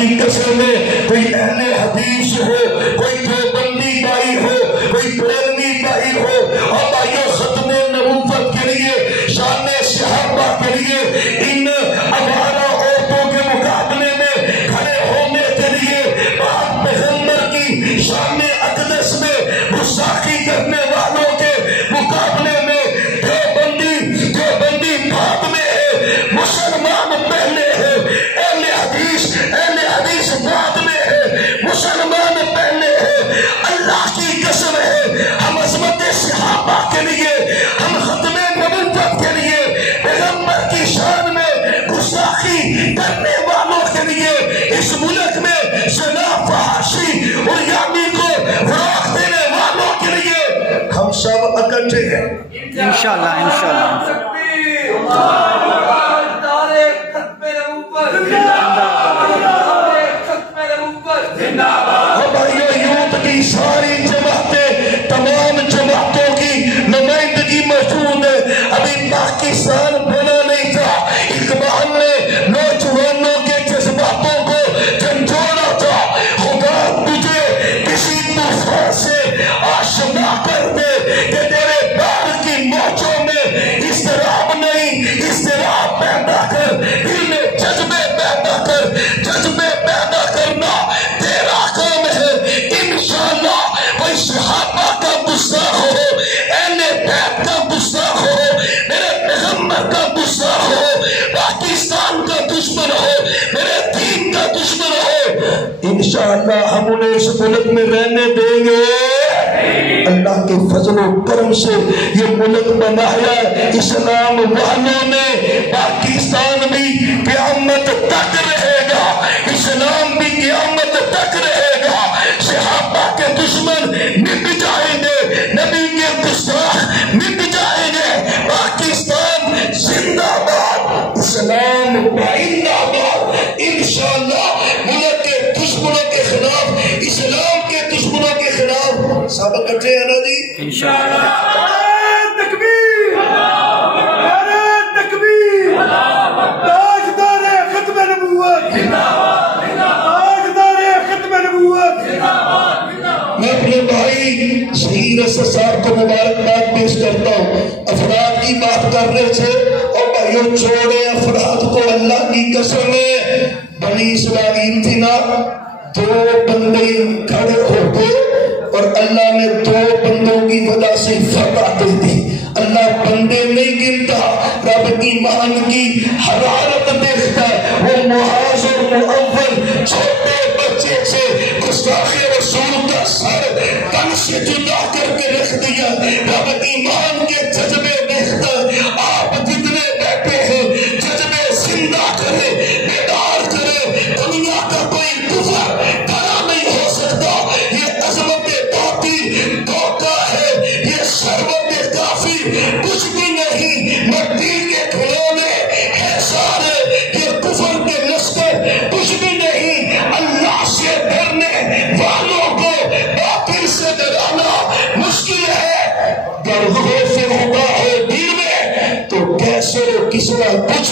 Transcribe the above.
کی قسم ہے کوئی اہل حدیث ہو، کوئی دیوبندی بھائی ہو، کوئی بریلوی بھائی ہو، اور بھائیوں ختم نبوت کے لیے، شان صحابہ کے لیے، ان آوارہ عورتوں کے مقابلے میں کھڑے ہونے کے لیے، پاک پیغمبر کی شان اقدس میں گستاخی کرنے والوں کے مقابلے میں دیوبندی بعد میں ہے، مسلمان پہلے ہے، اہل حدیث بعد میں ہے، مسلمان پہلے ہے۔ اللہ کی قسم ہے ہم عظمت صحابہ کے لیے، ہم ختم نبوت کے لیے، پیغمبر کی شان میں گستاخی کرنے والوں کے لیے، اس ملک میں زنا فحاشی اور یامی کو فروغ دینے والوں کے لیے ہم سب اکٹھے ہیں انشاءاللہ بھائیو یوتھ کی ساری جماعتیں، تمام جماعتوں کی نمائندگی موجود ہے۔ ابھی پاکستان بنا نہیں تھا، اقبال نے نوجوانوں کے جذباتوں کو جھنجھوڑا تھا۔ خدا تجھے کسی طوفان سے آشنا کر دے کہ تیرے بار کی موجوں میں اضطراب نہیں، اضطراب پیدا کر، دل میں جذبے پیدا کر، جذبے پیدا کرنا تیرا کام ہے۔ انشاءاللہ کوئی صحابہ کا گستاخ ہو، اہل بیت کا گستاخ ہو، میرے پیغمبر کا گستاخ ہو، پاکستان کا دشمن ہو، میرے دین کا دشمن ہو، انشاءاللہ ہم انہیں اس ملک میں رہنے دیں گے۔ اللہ کے فضل و کرم سے یہ ملک بنایا ہے اسلام والوں نے۔ پاکستان بھی قیامت تک رہے گا، اسلام بھی قیامت تک رہے گا۔ صحابہ کے دشمن مٹ جائیں گے، نبی کے گستاخ مٹ جائیں گے۔ پاکستان زندہ باد، اسلام زندہ باد۔ انشاءاللہ ملک کے دشمنوں کے خلاف، اسلام کے دشمنوں کے خلاف سب اکٹھے ہیں نا جی؟ انشاءاللہ۔ تکبیر، نعرہ تکبیر، تاجدار ختم نبوت، تاجدار ختم نبوت۔ میں اپنے بھائی شہید اسد صاحب کو مبارکباد پیش کرتا ہوں۔ افراد کی بات کر رہے تھے، اور بھائیوں چھوڑے افراد کو، اللہ کی قسم ہے بنی اسرائیل تھی نا، دو بندے کھڑے ہو گئے اور اللہ نے دو بندوں کی وجہ سے فتح دے دی۔ اللہ بندے نہیں گنتا، رب ایمان کی حرارت دیکھتا ہے۔ وہ معاذ اور معول چھوٹے بچے سے گستاخ رسول کا سر تن سے جدا کر کے رکھ دیا۔ رب ایمان کے جذبے دیکھتا ہے۔ آپ جتنے بیٹھے ہیں جذبے زندہ کرے، بیدار کرے۔ دنیا کا کوئی کفر بھلا نہیں ہو سکتا۔ یہ عظمت باطی دھوکہ ہے، یہ ثروت کافی کچھ بھی نہیں، مٹی کے کھلونے ہے سارے، یہ کفر کے لشکر کچھ بھی نہیں۔ اللہ سے ڈرنے والوں کو باطل سے ڈرانا مشکل ہے۔ گر خوف ہوگا ہے دل میں تو کیسے کس کا کچھ